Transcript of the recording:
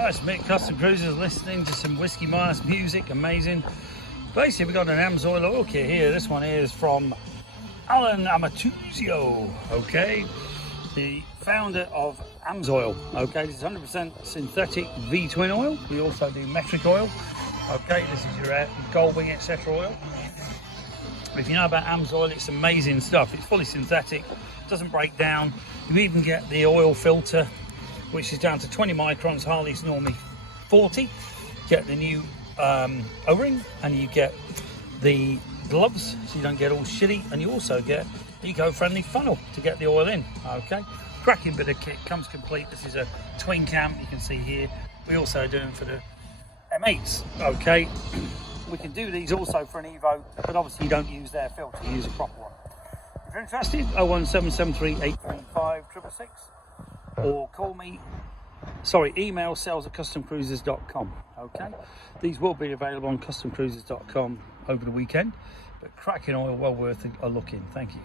Nice Mick Custom Cruisers, listening to some Whiskey Minus music, amazing. Basically, we've got an Amsoil oil kit here. This one is from Alan Amatuzio, okay? The founder of Amsoil, okay? This is 100% synthetic V-twin oil. We also do metric oil, okay? This is your gold wing, etc. oil. If you know about Amsoil, it's amazing stuff. It's fully synthetic, doesn't break down. You even get the oil filter, which is down to 20 microns. Harley's normally 40. Get the new O-ring, and you get the gloves so you don't get all shitty, and you also get eco-friendly funnel to get the oil in, okay? Cracking bit of kit, comes complete. This is a twin cam, you can see here. We also do them for the M8s, okay? We can do these also for an Evo, but obviously you don't use their filter, you use a proper one. If you're interested, 01773835666, or call me, email sales@customcruisers.com, okay? These will be available on customcruisers.com over the weekend, but cracking oil, well worth a look in. Thank you.